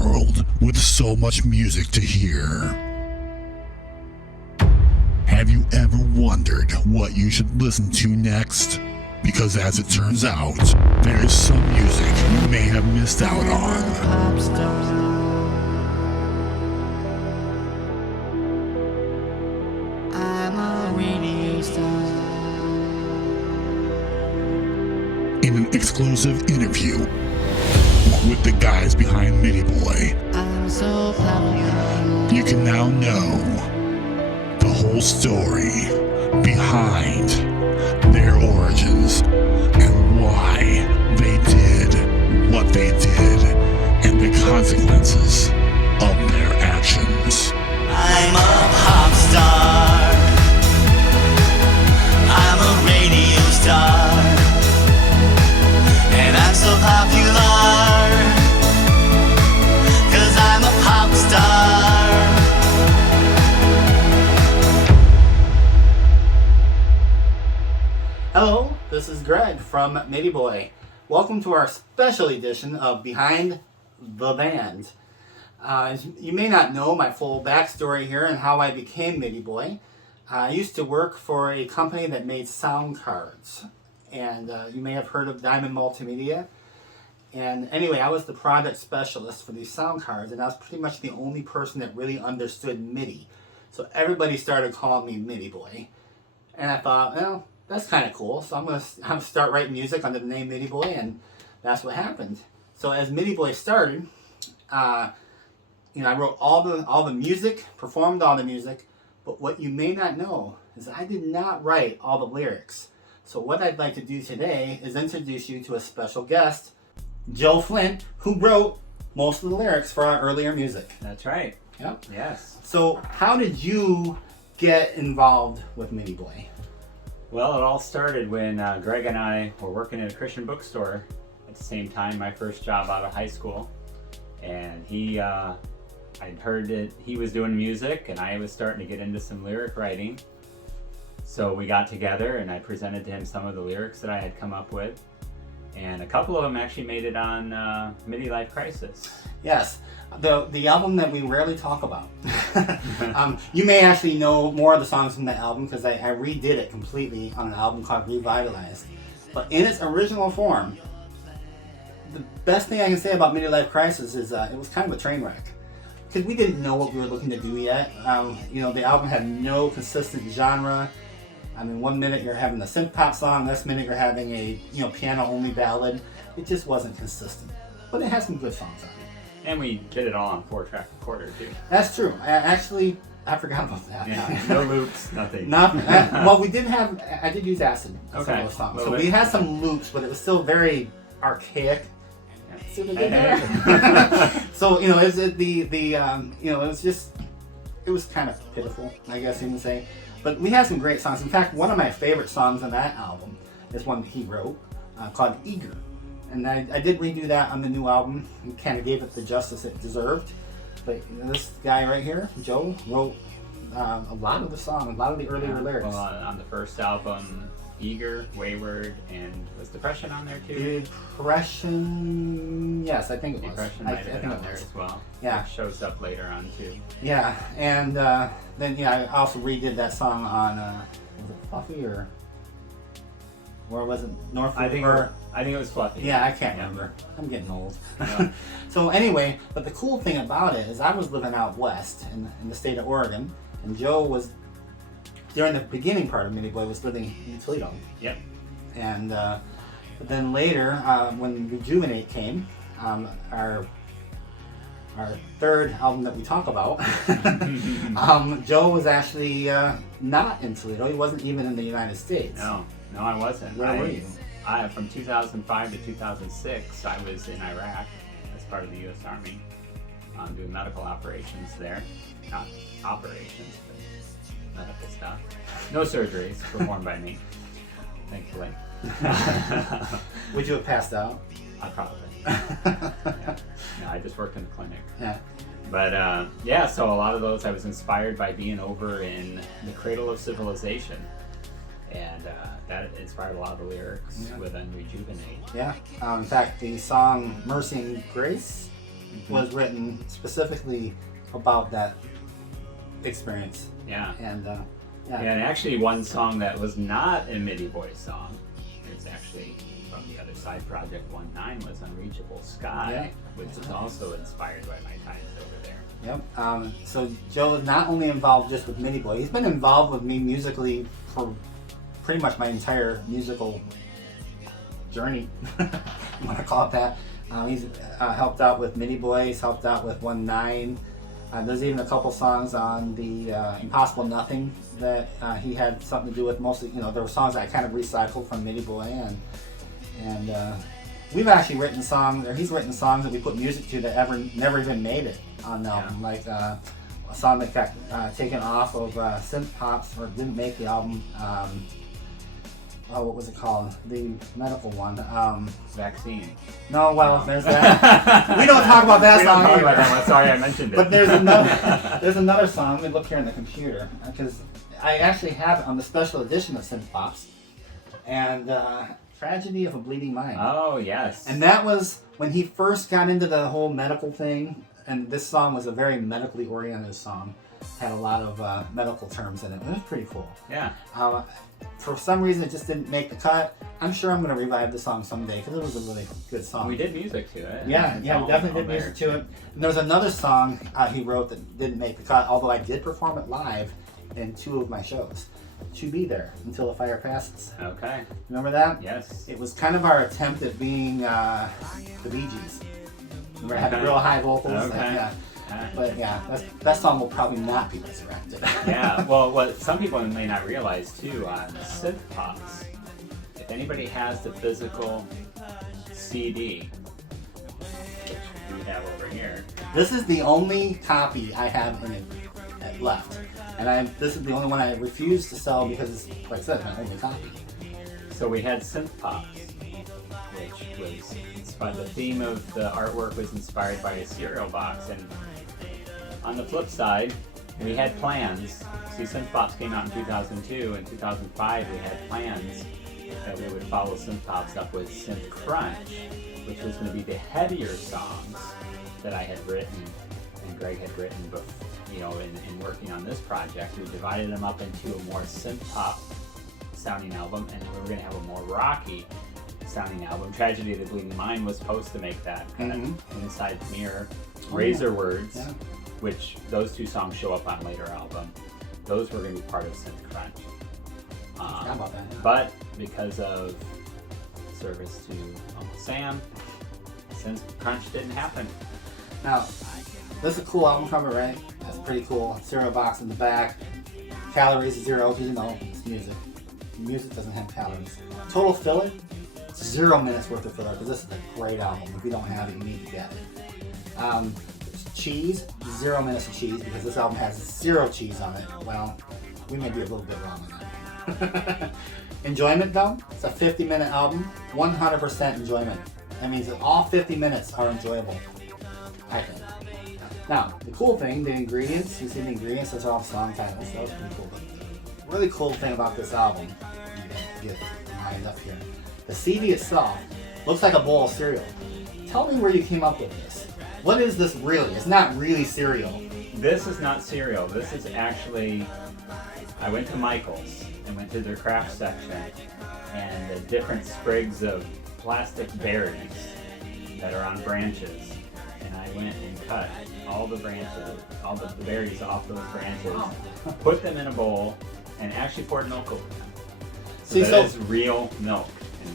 world with so much music to hear. Have you ever wondered what you should listen to next? Because as it turns out, there is some music you may have missed out on. In an exclusive interview with the guys behind Midiboy, you can now know the whole story behind their origins and why they did what they did and the consequences of their actions. I'm a pop star. I'm a radio star. And I'm so popular 'cause I'm a pop star. Hello, this is Greg from Midiboy. Welcome to our special edition of Behind the Band. You may not know my full backstory here and how I became Midiboy. I used to work for a company that made sound cards. And you may have heard of Diamond Multimedia. And anyway, I was the product specialist for these sound cards, and I was pretty much the only person that really understood MIDI. So everybody started calling me Midiboy. And I thought, well, that's kind of cool. So I'm gonna start writing music under the name Midiboy, and that's what happened. So as Midiboy started, I wrote all the music, performed all the music, but what you may not know is I did not write all the lyrics. So what I'd like to do today is introduce you to a special guest, Joe Flynn, who wrote most of the lyrics for our earlier music. That's right. Yep. Yes. So how did you get involved with Midiboy? Well, it all started when Greg and I were working at a Christian bookstore at the same time, my first job out of high school. And I'd heard that he was doing music and I was starting to get into some lyric writing. So we got together and I presented to him some of the lyrics that I had come up with. And a couple of them actually made it on Midi Life Crisis. Yes, the album that we rarely talk about. You may actually know more of the songs from that album because I redid it completely on an album called Revitalized. But in its original form, the best thing I can say about Midi Life Crisis is it was kind of a train wreck. Because we didn't know what we were looking to do yet. The album had no consistent genre. I mean, one minute you're having a synth pop song, next minute you're having a piano-only ballad. It just wasn't consistent. But it had some good songs on it. And we did it all on 4-track recorder too. That's true. I forgot about that. Yeah, no loops, nothing. Well, I did use acid on some of those songs. So bit. we had some loops, but it was still very archaic. See what I did there? So, it was kind of pitiful, I guess you can say. But we had some great songs. In fact, one of my favorite songs on that album is one that he wrote called Eager. And I did redo that on the new album and kind of gave it the justice it deserved. But this guy right here, Joe, wrote a lot of the song, a lot of the earlier lyrics. Well, on the first album, Eager, Wayward, and was Depression on there too? Depression, yes, I think it was. Depression might have been on there as well. Yeah. It shows up later on too. Yeah, and then I also redid that song on, was it Fluffy or was it Norfolk? I think it was Fluffy. Yeah, I can't remember. I'm getting old. Yeah. So anyway, but the cool thing about it is I was living out west in the state of Oregon, and Joe was, during the beginning part of Midiboy, was living in Toledo. Yep. And but then later, when Rejuvenate came, our third album that we talk about, Joe was actually not in Toledo. He wasn't even in the United States. No, I wasn't. Where were you? From 2005 to 2006, I was in Iraq as part of the U.S. Army, doing medical operations there. Not operations, but medical stuff. No surgeries performed by me, thankfully. Would you have passed out? I probably. Yeah. No, I just worked in the clinic. Yeah. But so a lot of those I was inspired by being over in the cradle of civilization. And that inspired a lot of the lyrics within Rejuvenate. Yeah. In fact, the song Mercy and Grace was written specifically about that experience. Yeah. And Yeah, and actually one song that was not a Midiboy song, it's actually from the other side project 19 was Unreachable Sky, which is also inspired by my times over there. Yep. So Joe is not only involved just with Midiboy, he's been involved with me musically for pretty much my entire musical journey. You want to call it that? He's helped out with Midiboy, he's helped out with 19. There's even a couple songs on the Impossible Nothing that he had something to do with. Mostly, there were songs that I kind of recycled from Midiboy, and we've actually written songs, or he's written songs that we put music to that never even made it on the album. Like a song that got taken off of Synth Pops, or didn't make the album. What was it called? The medical one. Vaccine. No, well, there's that. We don't talk about that We song don't talk either. about that one. Sorry, I mentioned it. But there's another song. Let me look here in the computer, because I actually have it on the special edition of Synth Pops, and Tragedy of a Bleeding Mind. Oh, yes. And that was when he first got into the whole medical thing, and this song was a very medically oriented song. Had a lot of medical terms in it. It was pretty cool. Yeah. For some reason, it just didn't make the cut. I'm sure I'm going to revive the song someday, because it was a really good song. We did music to it. Yeah, we definitely did music to it. And there was another song he wrote that didn't make the cut, although I did perform it live in 2 of my shows. To Be There Until the Fire Passes. Okay. Remember that? Yes. It was kind of our attempt at being the Bee Gees. Remember, I had real high vocals. Okay. Yeah. But yeah, that song will probably not be resurrected. Yeah, well, what some people may not realize too, on Synth Pops, if anybody has the physical CD, which we have over here. This is the only copy I have left. And this is the only one I refuse to sell because it's, like I said, my only copy. So we had Synth Pops, which was inspired, the theme of the artwork was inspired by a cereal box. And on the flip side, we had plans. See, Synth Pops came out in 2002. In 2005, we had plans that we would follow Synth Pops up with Synth Crunch, which was going to be the heavier songs that I had written and Greg had written before, in working on this project. We divided them up into a more synth pop sounding album, and we were going to have a more rocky sounding album. Tragedy of the Bleeding Mind was supposed to make that kind of Inside the Mirror. Razor Words, which those 2 songs show up on later album. Those were going to be part of Synth Crunch. How about that? But because of service to Uncle Sam, Synth Crunch didn't happen. Now, this is a cool album cover, right? That's pretty cool. Cereal box in the back. Calories 0, because it's music. Music doesn't have calories. Total filler, 0 minutes worth of filler, because this is a great album. If you don't have it, you need to get it. Cheese, 0 minutes of cheese, because this album has 0 cheese on it. Well, we may be a little bit wrong on that. Enjoyment, though, it's a 50-minute album, 100% enjoyment. That means that all 50 minutes are enjoyable, I think. Now, the cool thing, the ingredients, you see the ingredients, those are all song titles, that was pretty cool. But the really cool thing about this album, you get lined up here, the CD itself looks like a bowl of cereal. Tell me where you came up with this. What is this really? It's not really cereal. This is not cereal. This is actually, I went to Michael's and went to their craft section, and the different sprigs of plastic berries that are on branches, and I went and cut all the branches, all the berries off those branches, put them in a bowl, and actually poured milk over them. So it's real milk.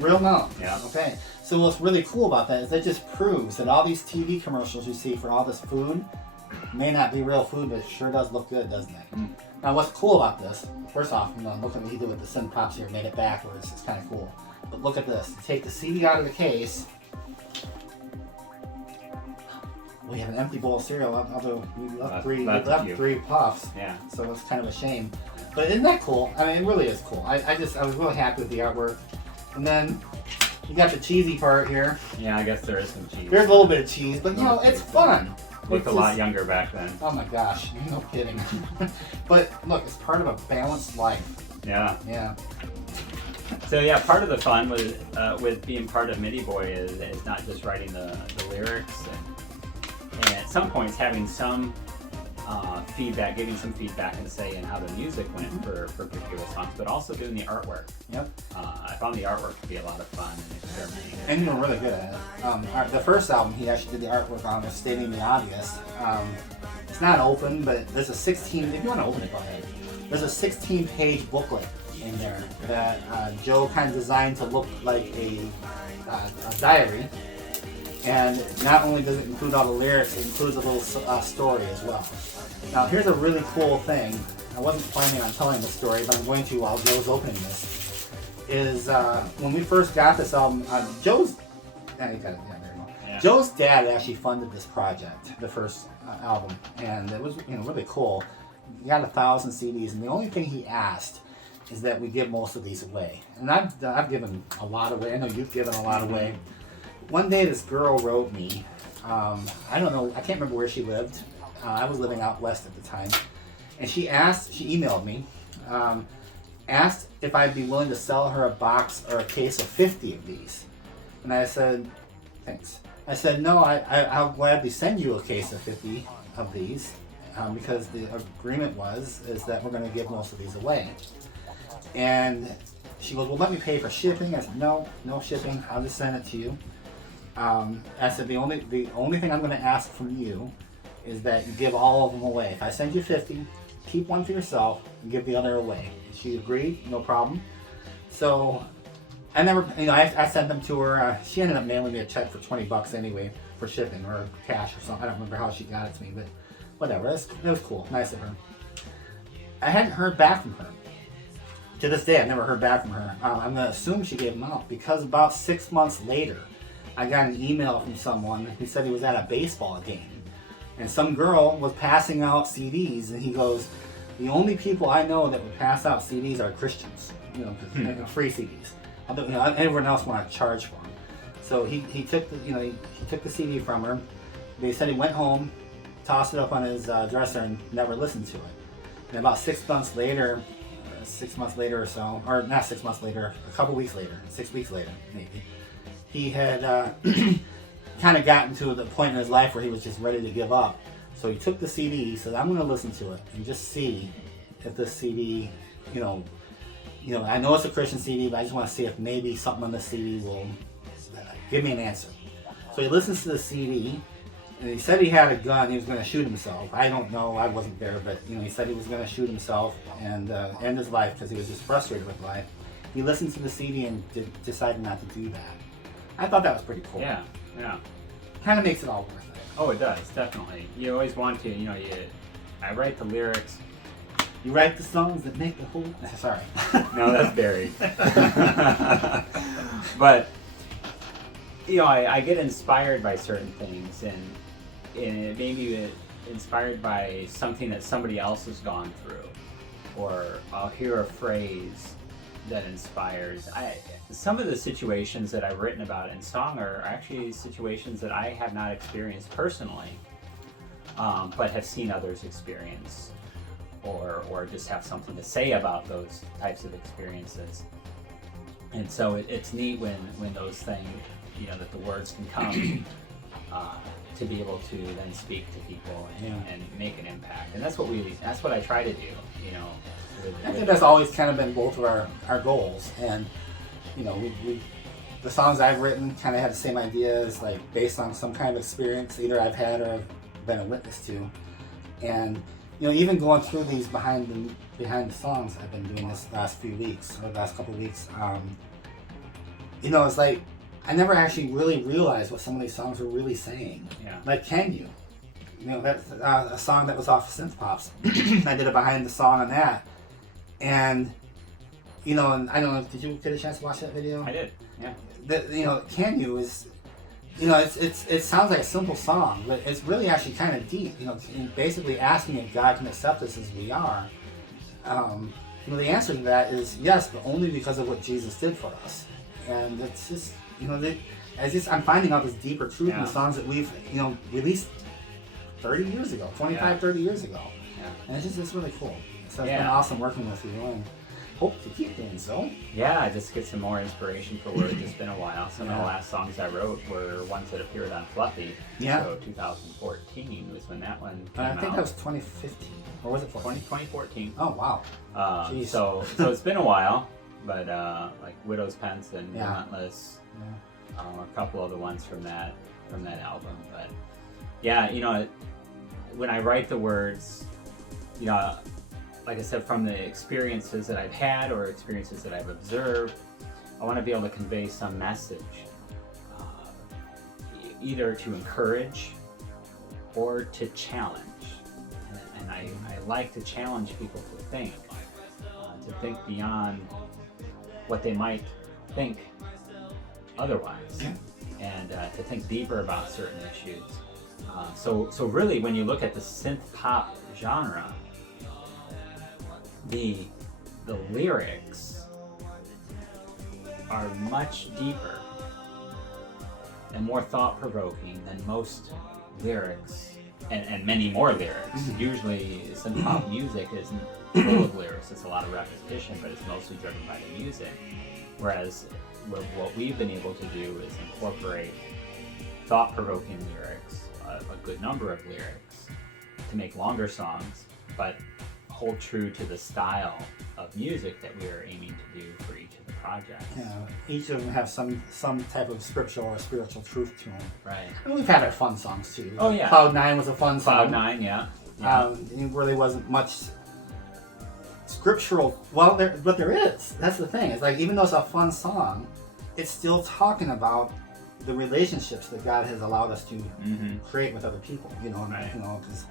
Real milk. Yeah. Okay. So what's really cool about that is that just proves that all these TV commercials you see for all this food may not be real food, but it sure does look good, doesn't it? Now what's cool about this, first off, look at what he did with the Synth Pops here, made it backwards. It's kind of cool. But look at this. Take the CD out of the case. We have an empty bowl of cereal, although we left three puffs. Yeah. So it's kind of a shame. But isn't that cool? I mean, it really is cool. I was really happy with the artwork. And then you got the cheesy part here. Yeah, I guess there is some cheese. There's a little bit of cheese, but it's fun. Looked a lot younger back then. Oh my gosh, no kidding. But look, it's part of a balanced life. Yeah. Yeah. So yeah, part of the fun with being part of Midiboy is not just writing the lyrics some points having some feedback, giving some feedback and say in how the music went for particular songs, but also doing the artwork. Yep. I found the artwork to be a lot of fun and experimenting. And you were really good at it. The first album he actually did the artwork on was Stating the Obvious. It's not open, but there's a 16, if you want to open it, go ahead. There's a 16-page booklet in there that Joe kind of designed to look like a diary. And not only does it include all the lyrics, it includes a little story as well. Now here's a really cool thing. I wasn't planning on telling the story, but I'm going to while Joe's opening this. Is when we first got this album, Joe's dad actually funded this project, the first album, and it was really cool. He got 1,000 CDs, and the only thing he asked is that we give most of these away. And I've given a lot away. I know you've given a lot away. One day this girl wrote me, I don't know, I can't remember where she lived. I was living out west at the time. And she emailed me, asked if I'd be willing to sell her a box or a case of 50 of these. And I said, thanks. I said, no, I'll gladly send you a case of 50 of these because the agreement is that we're going to give most of these away. And she goes, well, let me pay for shipping. I said, no shipping. I'll just send it to you. I said, the only thing I'm going to ask from you is that you give all of them away. If I send you 50, keep one for yourself and give the other away. She agreed, no problem. So I never, I sent them to her. She ended up mailing me a check for $20 anyway for shipping or cash or something. I don't remember how she got it to me, but whatever. It was cool, nice of her. I hadn't heard back from her. To this day, I've never heard back from her. I'm going to assume she gave them out because about 6 months later, I got an email from someone who said he was at a baseball game. And some girl was passing out CDs, and he goes, the only people I know that would pass out CDs are Christians, free CDs. Everyone else want to charge for them. So he took the CD from her. They said he went home, tossed it up on his dresser, and never listened to it. And about 6 months later or so, or not 6 months later, a couple weeks later, 6 weeks later maybe, he had kind of gotten to the point in his life where he was just ready to give up. So he took the CD, he said, I'm going to listen to it and just see if this CD, I know it's a Christian CD, but I just want to see if maybe something on the CD will give me an answer. So he listens to the CD, and he said he had a gun, he was going to shoot himself. I don't know, I wasn't there, but he said he was going to shoot himself and end his life because he was just frustrated with life. He listened to the CD and decided not to do that. I thought that was pretty cool. Yeah. Kind of makes it all worth it. Oh, it does, definitely. You always want to, I write the lyrics. You write the songs that make the whole... Sorry. No, that's buried. But, I get inspired by certain things, and it may be inspired by something that somebody else has gone through. Or I'll hear a phrase that inspires. Some of the situations that I've written about in song are actually situations that I have not experienced personally, but have seen others experience, or just have something to say about those types of experiences. And so it's neat when those things, that the words can come to be able to then speak to people and make an impact. And that's what I try to do. I think that's always kind of been both of our goals. And the songs I've written kind of have the same ideas, like based on some kind of experience either I've had or been a witness to. And even going through these behind the songs, I've been doing this last couple weeks. It's like I never actually really realized what some of these songs were really saying. Yeah. Like Can You? That's a song that was off of Synth Pops. I did a behind the song on that. And and I don't know, did you get a chance to watch that video? I did, yeah. Can You is, it sounds like a simple song, but it's really actually kind of deep. Basically asking if God can accept us as we are. The answer to that is yes, but only because of what Jesus did for us. And it's just, I'm finding out this deeper truth in the songs that we've, released 30 years ago, 30 years ago. Yeah. And it's really cool. So it's been awesome working with you. And hope to keep doing so. Yeah, just get some more inspiration for work. It's been a while. Some of the last songs I wrote were ones that appeared on Fluffy. Yeah. So 2014 was when that one came I think out. that was 2015. Or was it 2014. Oh, wow. Jeez. So it's been a while, but like Widow's Pence and Yeah. Relentless, Yeah. a couple of the ones from that album. But yeah, you know, when I write the words, you know, like I said, from the experiences that I've had or experiences that I've observed, I want to be able to convey some message, either to encourage or to challenge. And I like to challenge people to think beyond what they might think otherwise, and to think deeper about certain issues. So really, when you look at the synth pop genre, the lyrics are much deeper and more thought-provoking than most lyrics, and many more lyrics. Usually synth pop music isn't full of lyrics, it's a lot of repetition, but it's mostly driven by the music. Whereas what we've been able to do is incorporate thought-provoking lyrics, a good number of lyrics, to make longer songs, but hold true to the style of music that we are aiming to do for each of the projects. Yeah, each of them have some type of scriptural or spiritual truth to them. Right. And we've had our fun songs too. Oh, yeah. Cloud 9 was a fun song. Cloud 9, yeah. It really wasn't much scriptural. Well, but there is. That's the thing. It's like, even though it's a fun song, it's still talking about the relationships that God has allowed us to create with other people. You know, Right. you know, because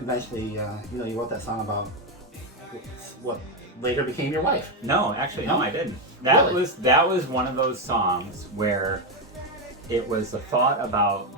eventually, you know, you wrote that song about what later became your wife. No, actually, no, No? I didn't. That Really? was one of those songs where it was the thought about.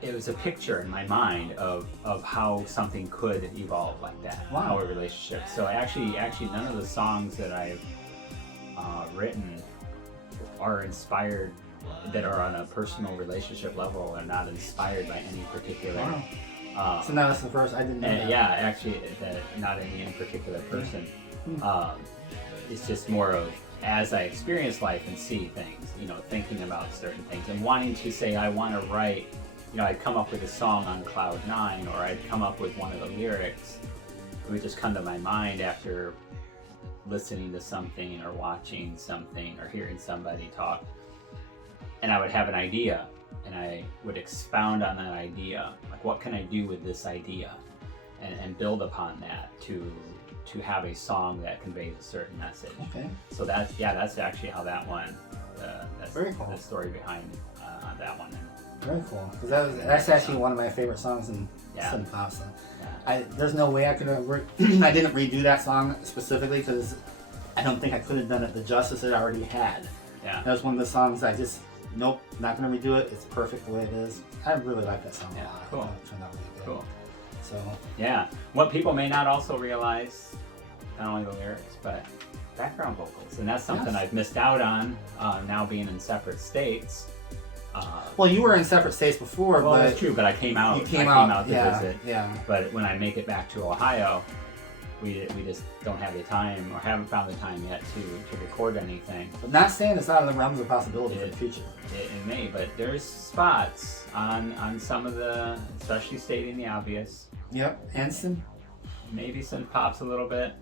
It was a picture in my mind of how something could evolve like that. Wow. How a relationship. So actually, none of the songs that I've written are inspired, that are on a personal relationship level, are not inspired by any particular. Wow. So now that's the first. I didn't know that. Yeah, actually, that not any particular person. It's just more of, as I experience life and see things, you know, thinking about certain things and wanting to say, I want to write, you know, I'd come up with a song on Cloud 9, or I'd come up with one of the lyrics. It would just come to my mind after listening to something or watching something or hearing somebody talk. And I would have an idea, and I would expound on that idea. Like, what can I do with this idea? And build upon that to have a song that conveys a certain message. Okay. So that's actually how that one, that's Very cool. the story behind that one. Very cool. Because that's actually one of my favorite songs in Synth Pops. There's no way I could have. I didn't redo that song specifically because I don't think I could have done it the justice it already had. Yeah. That was one of the songs I just, nope, not going to redo it. It's perfect the way it is. I really like that song a lot. Cool. It turned out really good. Cool. So. Yeah. What people may not also realize, not only the lyrics, but background vocals. And that's something I've missed out on now being in separate states. Well, you were in separate states before, Well, but that's true, but I came out. You came out to yeah, visit. Yeah. But when I make it back to Ohio, we just don't have the time, or haven't found the time yet to record anything. But not saying it's out of the realms of possibility for the future. It may, but there's spots on some of the, especially stating the obvious. Yep. And maybe Synth Pops a little bit.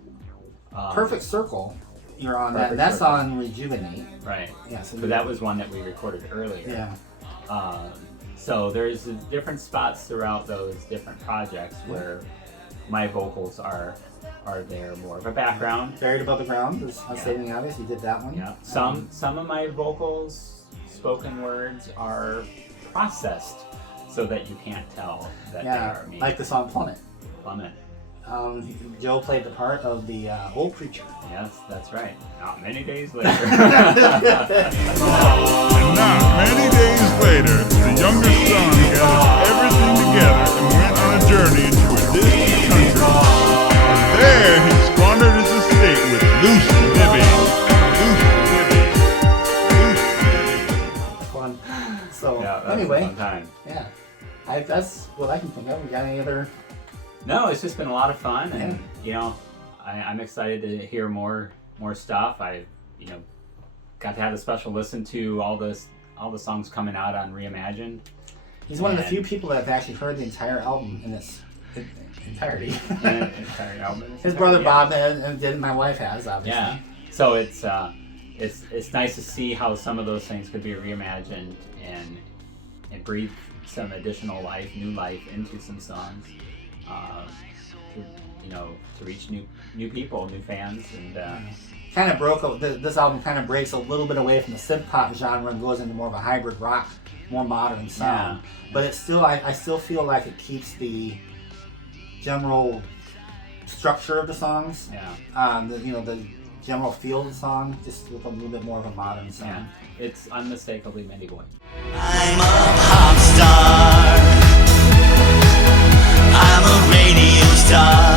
Perfect Circle. You're on that. Perfect That's Circle. on Rejuvenate. Right. Yeah. So that was one that we recorded earlier. Yeah. So there's different spots throughout those different projects where my vocals are there more of a background. Buried Above the Ground is stating the obvious. You did that one. Yeah. Some of my vocals, spoken words, are processed so that you can't tell that they are me. Like the song Plummet. Plummet. Joe played the part of the old preacher. Yes, that's right. Not many days later. And now, many days later, the younger son gathered everything together and went on a journey into a distant country. And there he squandered his estate with loose living. Fun. So Yeah, that's anyway, a fun time. yeah, that's what I can think of. We got any other? No, it's just been a lot of fun, and you know, I'm excited to hear more stuff. I got to have a special listen to all the songs coming out on Reimagined. He's one of the few people that have actually heard the entire album in its entirety. Entire album. His brother Bob did, my wife has, obviously. Yeah. So it's nice to see how some of those things could be reimagined and breathe some additional new life into some songs, to reach new people, new fans, and kind of broke. This album kind of breaks a little bit away from the synth pop genre and goes into more of a hybrid rock, more modern sound. Yeah. But it's still, I still feel like it keeps the general structure of the songs. Yeah. The general feel of the song, just with a little bit more of a modern sound. Yeah. It's unmistakably Midiboy. I'm a pop star. I'm a radio star.